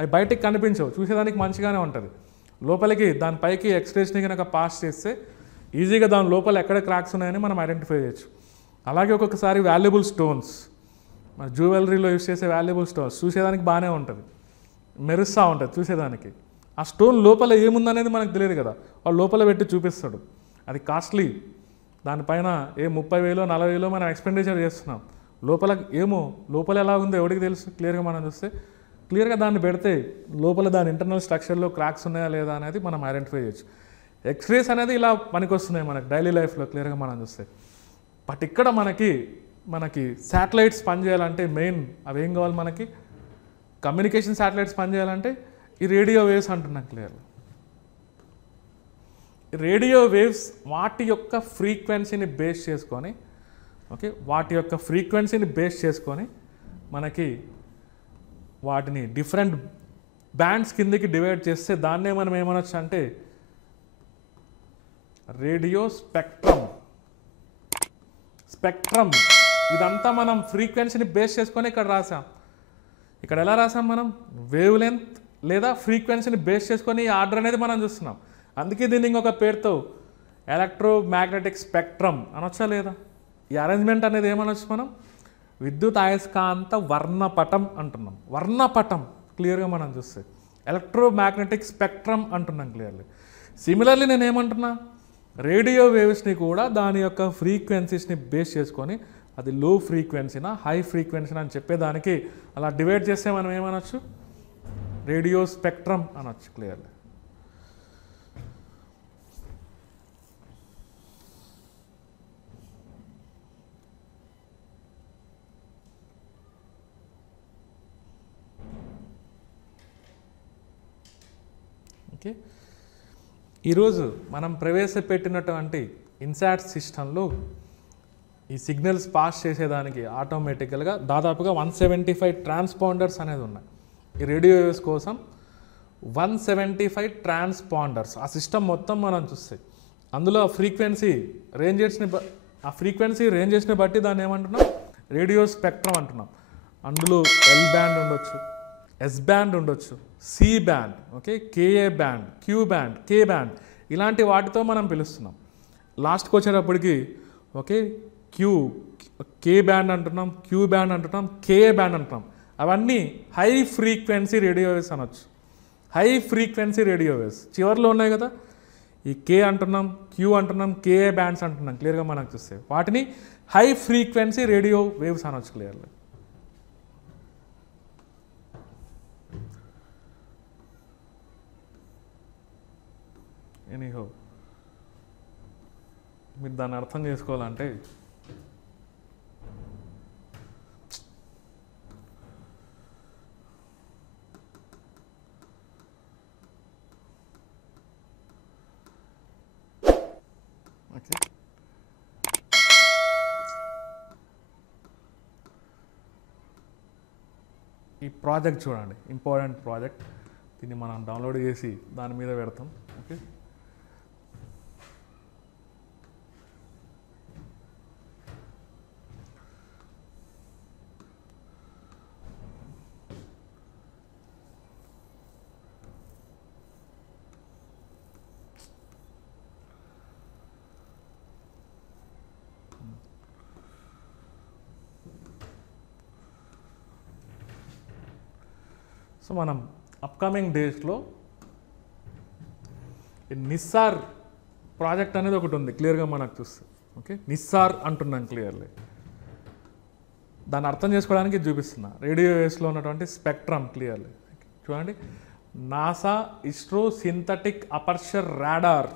అవి బయటికి కనిపించవు, చూసేదానికి మంచిగానే ఉంటుంది. లోపలికి దానిపైకి ఎక్స్రేస్ని కనుక పాస్ చేస్తే ఈజీగా దాని లోపల ఎక్కడ క్రాక్స్ ఉన్నాయని మనం ఐడెంటిఫై చేయొచ్చు. అలాగే ఒక్కొక్కసారి వాల్యుబుల్ స్టోన్స్, మన జ్యువెలరీలో యూస్ చేసే వాల్యుబుల్ స్టోన్స్ చూసేదానికి బాగానే ఉంటుంది, మెరుస్తూ ఉంటుంది చూసేదానికి. ఆ స్టోన్ లోపల ఏముందనేది మనకు తెలియదు కదా, వాడు లోపల పెట్టి చూపిస్తాడు. అది కాస్ట్లీ, దానిపైన 30,000 40,000 మనం ఎక్స్పెండిచర్ చేస్తున్నాం. లోపల లోపల ఎలా ఉందో ఎవరికి తెలుసు? క్లియర్గా మనం చూస్తే క్లియర్గా దాన్ని పెడితే లోపల దాని ఇంటర్నల్ స్ట్రక్చర్లో క్రాక్స్ ఉన్నాయా లేదా అనేది మనం ఐడెంటిఫై చేయొచ్చు. ఎక్స్రేస్ అనేది ఇలా పనికొస్తున్నాయి మనకు డైలీ లైఫ్లో క్లియర్గా మనం చూస్తే. బట్ ఇక్కడ మనకి శాటిలైట్స్ పనిచేయాలంటే మెయిన్ అవి ఏం కావాలి మనకి? కమ్యూనికేషన్ శాటిలైట్స్ పనిచేయాలంటే ఈ రేడియో వేవ్స్ అంటున్నాం క్లియర్గా. రేడియో వేవ్స్ వాటి యొక్క ఫ్రీక్వెన్సీని బేస్ చేసుకొని మనకి వాటిని డిఫరెంట్ బ్యాండ్స్ కిందకి డివైడ్ చేస్తే దాన్నే మనం ఏమనొచ్చు అంటే రేడియో స్పెక్ట్రమ్. ఇదంతా మనం ఫ్రీక్వెన్సీని బేస్ చేసుకొని ఇక్కడ రాసాం. ఇక్కడ ఎలా రాసాం మనం? వేవ్ లెంత్ లేదా ఫ్రీక్వెన్సీని బేస్ చేసుకొని ఈ ఆర్డర్ అనేది మనం చూస్తున్నాం. అందుకే దీన్ని ఇంకొక పేరుతో ఎలక్ట్రోమాగ్నెటిక్ స్పెక్ట్రమ్ అనొచ్చా లేదా? ఈ అరేంజ్మెంట్ అనేది ఏమనొచ్చు మనం? విద్యుత్ అయస్కాంత వర్ణపటం అంటున్నాం. వర్ణపటం క్లియర్గా మనం చూస్తే ఎలక్ట్రోమాగ్నెటిక్ స్పెక్ట్రమ్ అంటున్నాం క్లియర్లీ. సిమిలర్లీ నేను ఏమంటున్నా, రేడియో వేవ్స్ని కూడా దాని యొక్క ఫ్రీక్వెన్సీస్ని బేస్ చేసుకొని అది లో ఫ్రీక్వెన్సీనా హై ఫ్రీక్వెన్సీనా అని చెప్పేదానికి అలా డివైడ్ చేస్తే మనం ఏమనొచ్చు? రేడియో స్పెక్ట్రమ్ అనొచ్చు క్లియర్లీ. ఓకే, ఈరోజు మనం ప్రవేశపెట్టినటువంటి ఇన్సాట్ సిస్టంలో ఈ సిగ్నల్స్ పాస్ చేసేదానికి ఆటోమేటికల్గా దాదాపుగా 175 ట్రాన్స్పాండర్స్ అనేది ఉన్నాయి. ఈ రేడియో వేవ్స్ కోసం 175 ట్రాన్స్పాండర్స్ ఆ సిస్టమ్ మొత్తం మనం చూస్తే అందులో ఫ్రీక్వెన్సీ రేంజెస్ని బట్టి దాన్ని ఏమంటున్నాం? రేడియో స్పెక్ట్రమ్ అంటున్నాం. అందులో ఎల్ బ్యాండ్ ఉండొచ్చు, ఎస్ బ్యాండ్ ఉండొచ్చు, C band, okay, K A band, Q band, K band, ఇలాంటి వాటితో మనం పిలుస్తున్నాం. లాస్ట్కి వచ్చేటప్పటికి ఓకే కే బ్యాండ్ అంటున్నాం, క్యూ బ్యాండ్ అంటున్నాం, కేఏ బ్యాండ్ అంటున్నాం. అవన్నీ హై ఫ్రీక్వెన్సీ రేడియో వేవ్స్ అనొచ్చు. హై ఫ్రీక్వెన్సీ రేడియో వేవ్స్ చివరిలో ఉన్నాయి కదా, ఈ కే అంటున్నాం, క్యూ అంటున్నాం, కేఏ బ్యాండ్స్ అంటున్నాం. క్లియర్గా మనకు చూస్తే వాటిని హై ఫ్రీక్వెన్సీ రేడియో వేవ్స్ అనొచ్చు క్లియర్గా. ఎనీహో మీరు దాన్ని అర్థం చేసుకోవాలంటే ఓకే, ఈ ప్రాజెక్ట్ చూడండి, ఇంపార్టెంట్ ప్రాజెక్ట్. దీన్ని మనం డౌన్లోడ్ చేసి దాని మీద పెడతాం. ఓకే, సో మనం అప్కమింగ్ డేస్లో నిస్సార్ ప్రాజెక్ట్ అనేది ఒకటి ఉంది క్లియర్గా మనకు చూస్తే. ఓకే, నిస్సార్ అంటున్నాం క్లియర్లీ. దాన్ని అర్థం చేసుకోవడానికి చూపిస్తున్నా. రేడియో వేవ్స్లో ఉన్నటువంటి స్పెక్ట్రమ్ క్లియర్లీ చూడండి. NASA ISRO synthetic aperture radar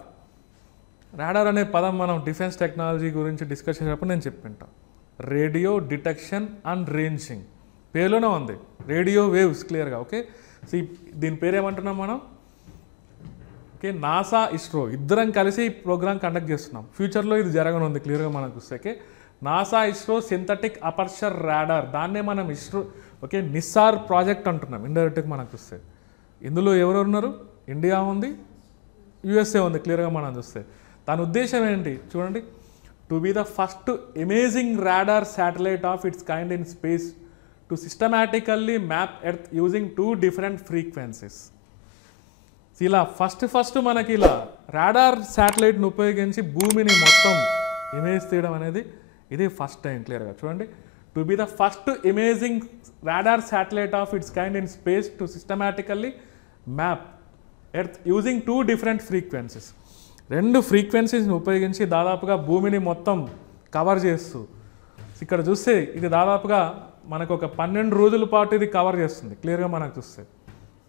అనే పదం మనం డిఫెన్స్ టెక్నాలజీ గురించి డిస్కస్ చేసేటప్పుడు నేను చెప్పింటా. రేడియో డిటెక్షన్ అండ్ రేంజింగ్ పేరులోనే ఉంది, రేడియో వేవ్స్ క్లియర్గా. ఓకే, సో దీని పేరు ఏమంటున్నాం మనం? ఓకే, నాసా ఇస్రో ఇద్దరం కలిసి ఈ ప్రోగ్రామ్ కండక్ట్ చేస్తున్నాం. ఫ్యూచర్లో ఇది జరగనుంది క్లియర్గా మనకు చూస్తే. Okay, NASA ISRO synthetic aperture radar, దాన్నే మనం ఇస్రో ఓకే నిస్సార్ ప్రాజెక్ట్ అంటున్నాం ఇండైరెక్ట్గా మనకు చూస్తే. ఇందులో ఎవరెవరు ఉన్నారు? ఇండియా ఉంది, యుఎస్ఏ ఉంది క్లియర్గా మనం చూస్తే. దాని ఉద్దేశం ఏంటి చూడండి, to be the first amazing radar satellite of its kind in space to systematically map earth using 2 different frequencies. ఇలా ఫస్ట్ మనకి ఇలా రాడార్ శాటిలైట్ని ఉపయోగించి భూమిని మొత్తం ఇమేజ్ తీయడం అనేది ఇది ఫస్ట్ టైం. క్లియర్గా చూడండి, to be the first imaging radar satellite of its kind in space to systematically map earth using 2 different frequencies. 2 ఫ్రీక్వెన్సీస్ని ఉపయోగించి దాదాపుగా భూమిని మొత్తం కవర్ చేస్తూ, ఇక్కడ చూస్తే ఇది దాదాపుగా మనకు ఒక 12 రోజుల పాటు ఇది కవర్ చేస్తుంది. క్లియర్గా మనకు చూస్తే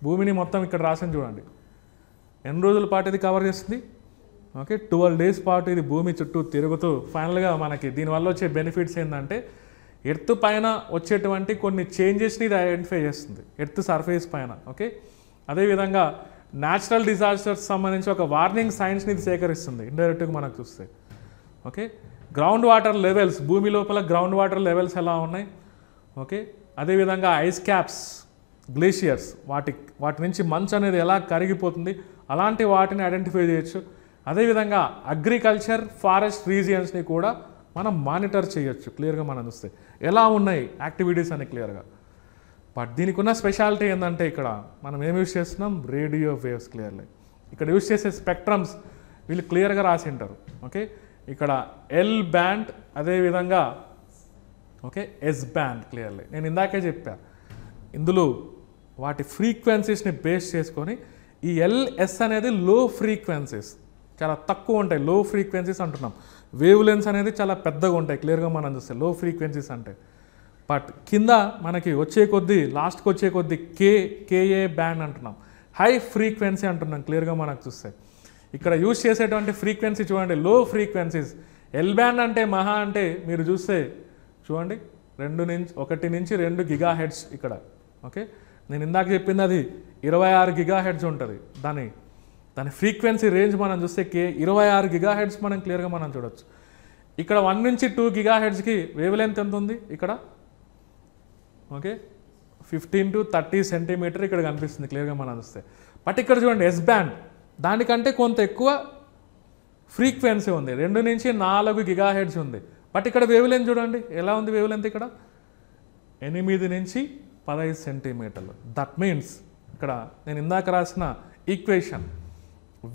భూమిని మొత్తం ఇక్కడ రాసిన చూడండి, ఎన్ని రోజుల పాటు ఇది కవర్ చేస్తుంది. ఓకే, 12 డేస్ పాటు ఇది భూమి చుట్టూ తిరుగుతూ ఫైనల్గా మనకి దీనివల్ల వచ్చే బెనిఫిట్స్ ఏంటంటే ఎర్త్ పైన వచ్చేటువంటి కొన్ని చేంజెస్ని ఇది ఐడెంటిఫై చేస్తుంది ఎర్త్ సర్ఫేస్ పైన. ఓకే, అదేవిధంగా న్యాచురల్ డిజాస్టర్స్ సంబంధించి ఒక వార్నింగ్ సైన్స్ని ఇది సేకరిస్తుంది ఇండైరెక్ట్గా మనకు చూస్తే. ఓకే, గ్రౌండ్ వాటర్ లెవెల్స్, భూమి లోపల గ్రౌండ్ వాటర్ లెవెల్స్ ఎలా ఉన్నాయి. ఓకే, అదేవిధంగా ఐస్ క్యాప్స్, గ్లేషియర్స్, వాటి నుంచి మంచు అనేది ఎలా కరిగిపోతుంది, అలాంటి వాటిని ఐడెంటిఫై చేయొచ్చు. అదేవిధంగా అగ్రికల్చర్, ఫారెస్ట్ రీజియన్స్ని కూడా మనం మానిటర్ చేయొచ్చు. క్లియర్గా మనం చూస్తే ఎలా ఉన్నాయి యాక్టివిటీస్ అని క్లియర్గా. బట్ దీనికి ఉన్న స్పెషాలిటీ ఏంటంటే ఇక్కడ మనం ఏం యూస్ చేస్తున్నాం, రేడియో వేవ్స్. క్లియర్లీ ఇక్కడ యూస్ చేసే స్పెక్ట్రమ్స్ వీళ్ళు క్లియర్గా రాసి ఉంటారు. ఓకే, ఇక్కడ ఎల్ బ్యాండ్, అదేవిధంగా ఓకే ఎస్ బ్యాండ్. క్లియర్లీ నేను ఇందాకే చెప్పా, ఇందులో వాటి ఫ్రీక్వెన్సీస్ని బేస్ చేసుకొని ఈ ఎల్ఎస్ అనేది లో ఫ్రీక్వెన్సీస్, చాలా తక్కువ ఉంటాయి, లో ఫ్రీక్వెన్సీస్ అంటున్నాం. వేవ్ లెన్స్ అనేది చాలా పెద్దగా ఉంటాయి. క్లియర్గా మనం చూస్తే లో ఫ్రీక్వెన్సీస్ అంటే. బట్ కింద మనకి వచ్చే కొద్దీ లాస్ట్కి వచ్చే కొద్దీ కేఏ బ్యాండ్ అంటున్నాం, హై ఫ్రీక్వెన్సీ అంటున్నాం. క్లియర్గా మనకు చూస్తే ఇక్కడ యూజ్ చేసేటువంటి ఫ్రీక్వెన్సీ చూడండి, లో ఫ్రీక్వెన్సీస్. ఎల్ బ్యాండ్ అంటే మహా అంటే మీరు చూస్తే చూడండి 1 నుంచి 2 గిగా హెడ్స్ ఇక్కడ. ఓకే, నేను ఇందాక చెప్పింది అది 26 గిగా హెడ్స్ ఉంటుంది. దాని ఫ్రీక్వెన్సీ రేంజ్ మనం చూస్తే 26 గిగా హెడ్స్ మనం క్లియర్గా మనం చూడొచ్చు. ఇక్కడ 1 నుంచి 2 గిగా హెడ్స్కి వేవ్ లెంత్ ఎంత ఉంది ఇక్కడ. ఓకే, 15 to 30 సెంటీమీటర్ ఇక్కడ కనిపిస్తుంది క్లియర్గా మనం చూస్తే. బట్ ఇక్కడ చూడండి ఎస్ బ్యాండ్, దానికంటే కొంత ఎక్కువ ఫ్రీక్వెన్సీ ఉంది, 2 నుంచి 4 గిగా హెడ్స్ ఉంది. బట్ ఇక్కడ వేవ్ లెంత్ చూడండి ఎలా ఉంది, వేవ్ లెంత్ ఇక్కడ 8 నుంచి 15 సెంటీమీటర్లు. దట్ మీన్స్ ఇక్కడ నేను ఇందాక రాసిన ఈక్వేషన్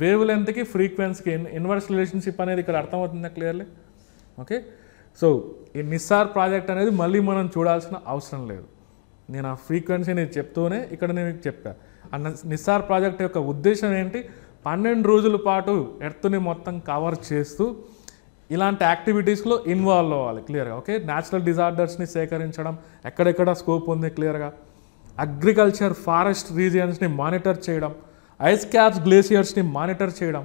వేవ్ లెంత్కి ఫ్రీక్వెన్సీకి ఇన్వర్స్ రిలేషన్షిప్ అనేది ఇక్కడ అర్థమవుతుందా క్లియర్లీ. ఓకే, సో ఈ నిస్సార్ ప్రాజెక్ట్ అనేది మళ్ళీ మనం చూడాల్సిన అవసరం లేదు. నేను ఆ ఫ్రీక్వెన్సీని చెప్తూనే ఇక్కడ నేను చెప్పా. ఆ నిస్సార్ ప్రాజెక్ట్ యొక్క ఉద్దేశం ఏంటి, 12 రోజుల పాటు ఎర్త్ని మొత్తం కవర్ చేస్తూ ఇలాంటి యాక్టివిటీస్లో ఇన్వాల్వ్ అవ్వాలి క్లియర్గా. ఓకే, న్యాచురల్ డిజార్డర్స్ని సేకరించడం, ఎక్కడెక్కడ స్కోప్ ఉంది క్లియర్గా, అగ్రికల్చర్, ఫారెస్ట్ రీజియన్స్ని మానిటర్ చేయడం, ఐస్ క్యాప్స్, గ్లేసియర్స్ని మానిటర్ చేయడం.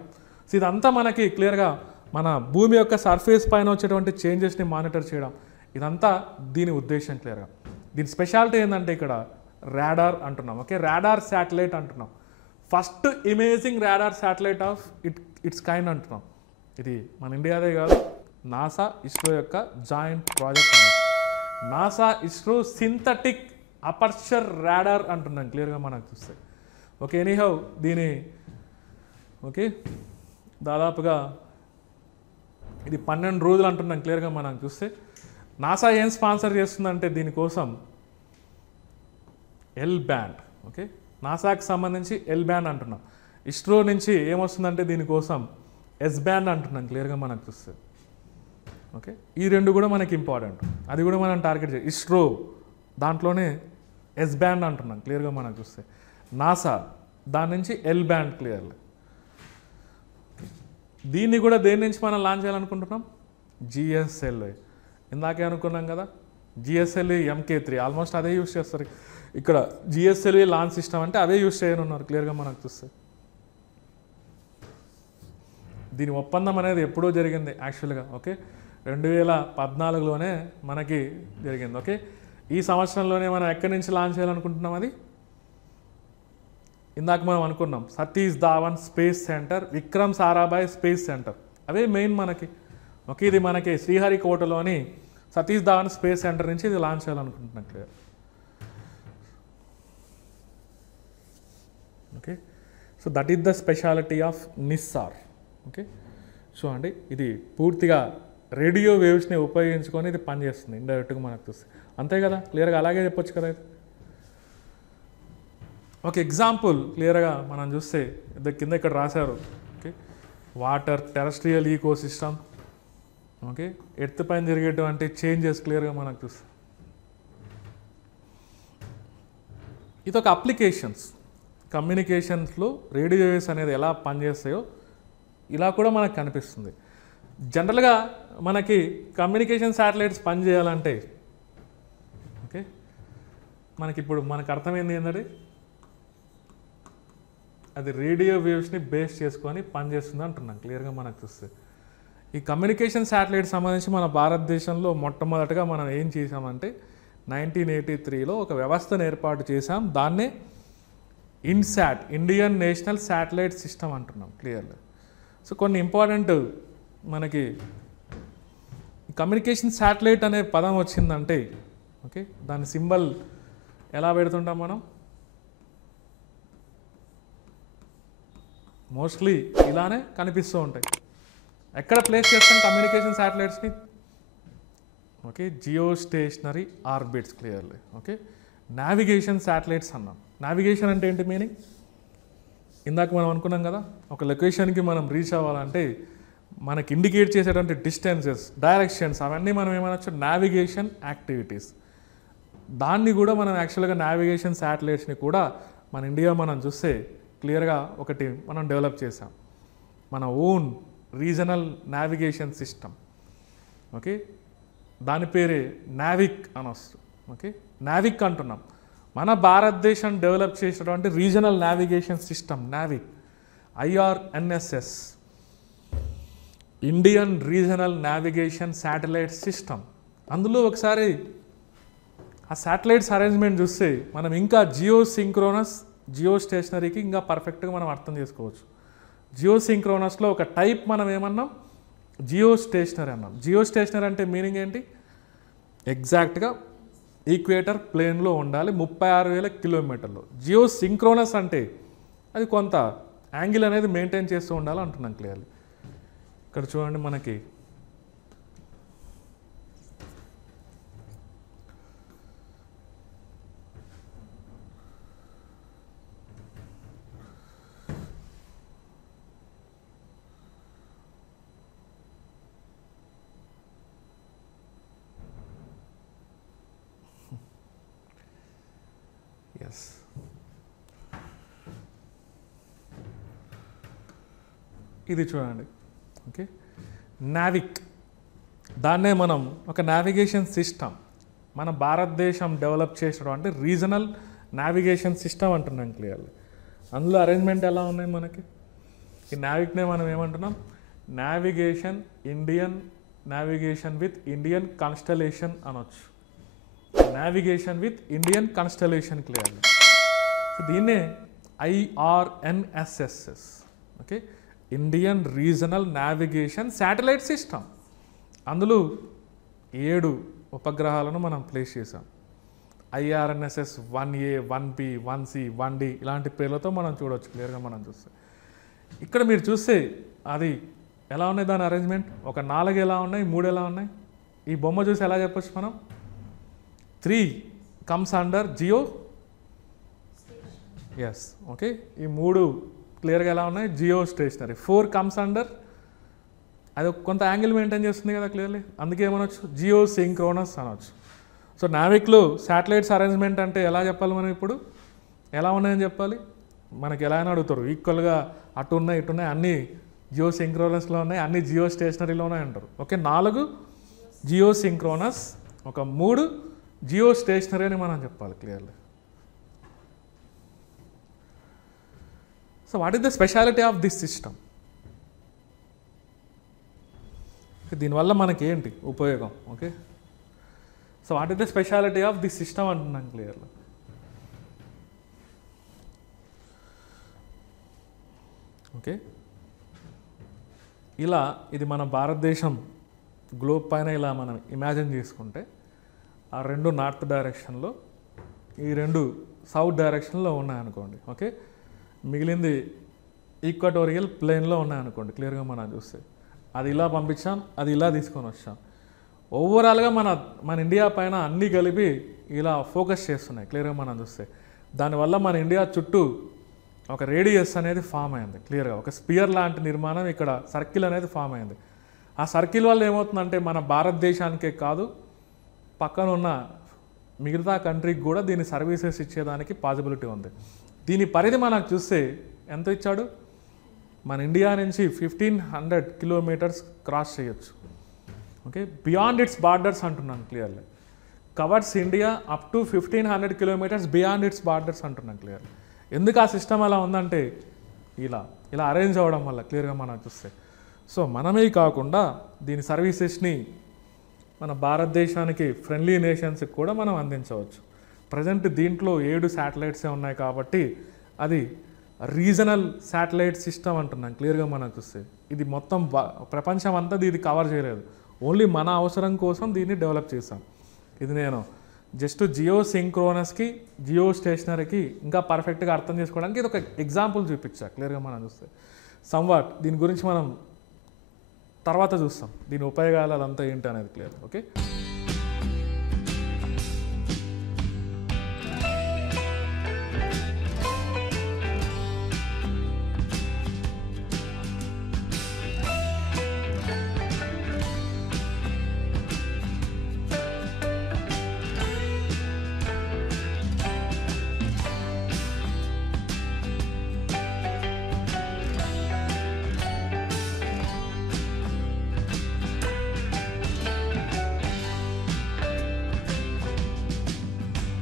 సో ఇదంతా మనకి క్లియర్గా మన భూమి యొక్క సర్ఫేస్ పైన వచ్చేటువంటి చేంజెస్ని మానిటర్ చేయడం, ఇదంతా దీని ఉద్దేశం క్లియర్గా. దీని స్పెషాలిటీ ఏంటంటే ఇక్కడ రాడార్ అంటున్నాం. ఓకే, రాడార్ శాటిలైట్ అంటున్నాం, first imaging radar satellite of its kind అంటున్నాం. ఇది మన ఇండియాదే కాదు, నాసా ఇస్రో యొక్క జాయింట్ ప్రాజెక్ట్ అనేది. NASA ISRO synthetic aperture radar అంటున్నాం క్లియర్గా మనకు చూస్తే. ఓకే, ఎనీహౌ దీని ఓకే దాదాపుగా ఇది 12 రోజులు అంటున్నాం క్లియర్గా మనం చూస్తే. నాసా ఏం స్పాన్సర్ చేస్తుందంటే దీనికోసం ఎల్ బ్యాండ్. ఓకే, నాసాకి సంబంధించి ఎల్ బ్యాండ్ అంటున్నాం. ఇస్రో నుంచి ఏమొస్తుందంటే దీనికోసం ఎస్ బ్యాండ్ అంటున్నాం క్లియర్గా మనకు చూస్తే. ఓకే, ఈ 2 కూడా మనకి ఇంపార్టెంట్, అది కూడా మనం టార్గెట్ చేయాలి. ఇస్రో దాంట్లోనే ఎస్ బ్యాండ్ అంటున్నాం క్లియర్గా మనకు చూస్తే. నాసా దాని నుంచి ఎల్ బ్యాండ్ క్లియర్లీ. దీన్ని కూడా దేని నుంచి మనం లాంచ్ చేయాలనుకుంటున్నాం, జిఎస్ఎల్వి. ఇందాకే అనుకున్నాం కదా, జిఎస్ఎల్వి MK3 ఆల్మోస్ట్ అదే యూస్ చేస్తారు ఇక్కడ. జిఎస్ఎల్వి లాంచ్ సిస్టమ్ అంటే అదే యూస్ చేయనున్నారు క్లియర్గా మనకు చూస్తే. దీని ఒప్పందం అనేది ఎప్పుడో జరిగింది యాక్చువల్గా. ఓకే, 2014లోనే మనకి జరిగింది. ఓకే, ఈ సంవత్సరంలోనే మనం ఎక్కడి నుంచి లాంచ్ చేయాలనుకుంటున్నాం, అది ఇందాక మనం అనుకున్నాం Satish Dhawan space centre, Vikram Sarabhai space centre, అవే మెయిన్ మనకి. ఓకే, ఇది మనకి శ్రీహరికోటలోని సతీష్ ధావన్ స్పేస్ సెంటర్ నుంచి ఇది లాంచ్ చేయాలనుకుంటున్నాం clear. Okay, so that is the speciality of NISAR. Okay, so అండి ఇది పూర్తిగా రేడియో వేవ్స్ని ఉపయోగించుకొని ఇది పనిచేస్తుంది ఇండైరెక్ట్గా మనకు చూస్తే. అంతే కదా, క్లియర్గా అలాగే చెప్పొచ్చు కదా. ఇది ఒక ఎగ్జాంపుల్ క్లియర్గా మనం చూస్తే కింద ఇక్కడ రాశారు. Okay, water, terrestrial ecosystem, okay, earth పైన జరిగేటువంటి చేంజెస్ క్లియర్గా మనకు చూస్తాం. ఇది ఒక అప్లికేషన్స్, కమ్యూనికేషన్స్లో రేడియో వేవ్స్ అనేది ఎలా పనిచేస్తాయో ఇలా కూడా మనకు కనిపిస్తుంది. జనరల్గా మనకి కమ్యూనికేషన్ శాటిలైట్స్ పనిచేయాలంటే ఓకే, మనకి ఇప్పుడు మనకు అర్థమైంది ఏంటంటే అది రేడియో వేవ్స్ని బేస్ చేసుకొని పనిచేస్తుంది అంటున్నాం క్లియర్గా మనకు చూస్తే. ఈ కమ్యూనికేషన్ శాటిలైట్ సంబంధించి మన భారతదేశంలో మొట్టమొదటిగా మనం ఏం చేసామంటే 1983లో ఒక వ్యవస్థను ఏర్పాటు చేసాం. దాన్నే INSAT, Indian national satellite system అంటున్నాం క్లియర్గా. సో కొన్ని ఇంపార్టెంట్ మనకి కమ్యూనికేషన్ శాటిలైట్ అనే పదం వచ్చిందంటే ఓకే, దాని సింబల్ ఎలా పెడుతుంటాం మనం? మోస్ట్లీ ఇలానే కనిపిస్తూ ఉంటాయి. ఎక్కడ ప్లేస్ చేస్తాం కమ్యూనికేషన్ శాటిలైట్స్ని? Okay, geostationary orbits clearly. Okay, navigation satellites అన్నాం. నావిగేషన్ అంటే ఏంటి మీనింగ్? ఇందాక మనం అనుకున్నాం కదా, ఒక లొకేషన్కి మనం రీచ్ అవ్వాలంటే మనకి ఇండికేట్ చేసేటువంటి డిస్టెన్సెస్, డైరెక్షన్స్, అవన్నీ మనం ఏమనొచ్చు నావిగేషన్ యాక్టివిటీస్. దాన్ని కూడా మనం యాక్చువల్గా నావిగేషన్ శాటిలైట్స్ని కూడా మన ఇండియా మనం చూస్తే క్లియర్గా ఒకటి మనం డెవలప్ చేసాం, మన own regional navigation system. Okay, దాని పేరే నావిక్ అని వస్తుంది. ఓకే, నావిక్ అంటున్నాం. మన భారతదేశం డెవలప్ చేసినటువంటి regional navigation system Navik, IRNSS, Indian regional navigation satellite system. అందులో ఒకసారి ఆ శాటిలైట్స్ అరేంజ్మెంట్ చూస్తే మనం ఇంకా జియో సింక్రోనస్, జియో స్టేషనరీకి ఇంకా పర్ఫెక్ట్గా మనం అర్థం చేసుకోవచ్చు. జియో సింక్రోనస్లో ఒక టైప్ మనం ఏమన్నాం? జియో స్టేషనరీ అన్నాం. జియో స్టేషనరీ అంటే మీనింగ్ ఏంటి? ఎగ్జాక్ట్గా ఈక్వేటర్ ప్లేన్లో ఉండాలి 36,000 కిలోమీటర్లు. జియో సింక్రోనస్ అంటే అది కొంత యాంగిల్ అనేది మెయింటైన్ చేస్తూ ఉండాలి అంటున్నాం క్లియర్లీ. ఇక్కడ చూడండి మనకి ఇది చూడండి. ఓకే, నావిక్, దాన్నే మనం ఒక నావిగేషన్ సిస్టమ్, మన భారతదేశం డెవలప్ చేసినటువంటి రీజనల్ నావిగేషన్ సిస్టమ్ అంటున్నాం క్లియర్లీ. అందులో అరేంజ్మెంట్ ఎలా ఉన్నాయి మనకి? ఈ నావిక్నే మనం ఏమంటున్నాం? Navigation Indian, navigation with Indian constellation అనొచ్చు. Navigation with Indian constellation clearly. So దీన్నే IRNSS. Okay, Indian regional navigation satellite system. అందులో 7 ఉపగ్రహాలను మనం ప్లేస్ చేసాం. IRNSS 1A, 1B, 1C, 1D ఇలాంటి పేర్లతో మనం చూడవచ్చు క్లియర్గా మనం చూస్తే. ఇక్కడ మీరు చూస్తే అది ఎలా ఉన్నాయి దాని అరేంజ్మెంట్? ఒక 4 ఎలా ఉన్నాయి, 3 ఎలా ఉన్నాయి? ఈ బొమ్మ చూసి ఎలా చెప్పొచ్చు మనం? 3 comes under geo. Yes, okay, ఈ 3 క్లియర్గా ఎలా ఉన్నాయి? జియో స్టేషనరీ. 4 కమ్స్ అండర్, అది కొంత యాంగిల్ మెయింటైన్ చేస్తుంది కదా క్లియర్లీ, అందుకే ఏమనొచ్చు? జియో సింక్రోనస్ అనొచ్చు. సో నావిక్లో శాటిలైట్స్ అరేంజ్మెంట్ అంటే ఎలా చెప్పాలి మనం? ఇప్పుడు ఎలా ఉన్నాయని చెప్పాలి? మనకి ఎలా అయినా అడుగుతారు, ఈక్వల్గా అటు ఉన్నాయి ఇటు ఉన్నాయి, అన్నీ జియో సింక్రోనస్లో ఉన్నాయి, అన్ని జియో స్టేషనరీలో ఉన్నాయి అంటారు. ఓకే, 4 జియో సింక్రోనస్, ఒక 3 జియో స్టేషనరీ అని మనం చెప్పాలి clearly. So what is the speciality of this system? దీనివల్ల మనకి ఏంటి ఉపయోగం? Okay, so what is the speciality of this system అంటున్నాం క్లియర్లీ. ఓకే, ఇలా ఇది మన భారతదేశం గ్లోబ్ పైన ఇలా మనం ఇమాజిన్ చేసుకుంటే ఆ 2 నార్త్ డైరెక్షన్లో, ఈ 2 సౌత్ డైరెక్షన్లో ఉన్నాయనుకోండి. ఓకే, మిగిలింది ఈక్వటోరియల్ ప్లేన్లో ఉన్నాయనుకోండి క్లియర్గా మనం చూస్తే. అది ఇలా పంపించాం, అది ఇలా తీసుకొని వచ్చాం. ఓవరాల్గా మన ఇండియా పైన అన్నీ కలిపి ఇలా ఫోకస్ చేస్తున్నాయి క్లియర్గా మనం చూస్తే. దానివల్ల మన ఇండియా చుట్టూ ఒక రేడియస్ అనేది ఫామ్ అయింది క్లియర్గా. ఒక స్పియర్ లాంటి నిర్మాణం ఇక్కడ సర్కిల్ అనేది ఫామ్ అయింది. ఆ సర్కిల్ వల్ల ఏమవుతుందంటే మన భారతదేశానికే కాదు, పక్కన ఉన్న మిగతా కంట్రీకి కూడా దీని సర్వీసెస్ ఇచ్చేదానికి పాసిబిలిటీ ఉంది. దీని పరిధి మనకు చూస్తే ఎంత ఇచ్చాడు, మన ఇండియా నుంచి 1500 కిలోమీటర్స్ క్రాస్ చేయొచ్చు. ఓకే, బియాండ్ ఇట్స్ బార్డర్స్ అంటున్నాను clearly. Covers India up to 1500 kilometres beyond it's borders అంటున్నాను క్లియర్. ఎందుకు ఆ సిస్టమ్ అలా ఉందంటే ఇలా అరేంజ్ అవ్వడం వల్ల క్లియర్గా మనం చూస్తే. సో మనమే కాకుండా దీని సర్వీసెస్ని మన భారతదేశానికి ఫ్రెండ్లీ నేషన్స్కి కూడా మనం అందించవచ్చు. ప్రజెంట్ దీంట్లో 7 శాటిలైట్సే ఉన్నాయి కాబట్టి అది రీజనల్ శాటిలైట్ సిస్టమ్ అంటున్నాం క్లియర్గా మనం చూస్తే. ఇది మొత్తం ప్రపంచం అంతా ఇది కవర్ చేయలేదు, ఓన్లీ మన అవసరం కోసం దీన్ని డెవలప్ చేశాం. ఇది నేను జస్ట్ జియో సింక్రోనస్కి, జియో స్టేషనరీకి ఇంకా పర్ఫెక్ట్గా అర్థం చేసుకోవడానికి ఇది ఒక ఎగ్జాంపుల్ చూపించా క్లియర్గా మనం చూస్తే. సమ్వాట్ దీని గురించి మనం తర్వాత చూస్తాం, దీని ఉపయోగాలు అదంతా ఏంటి అనేది క్లియర్. ఓకే.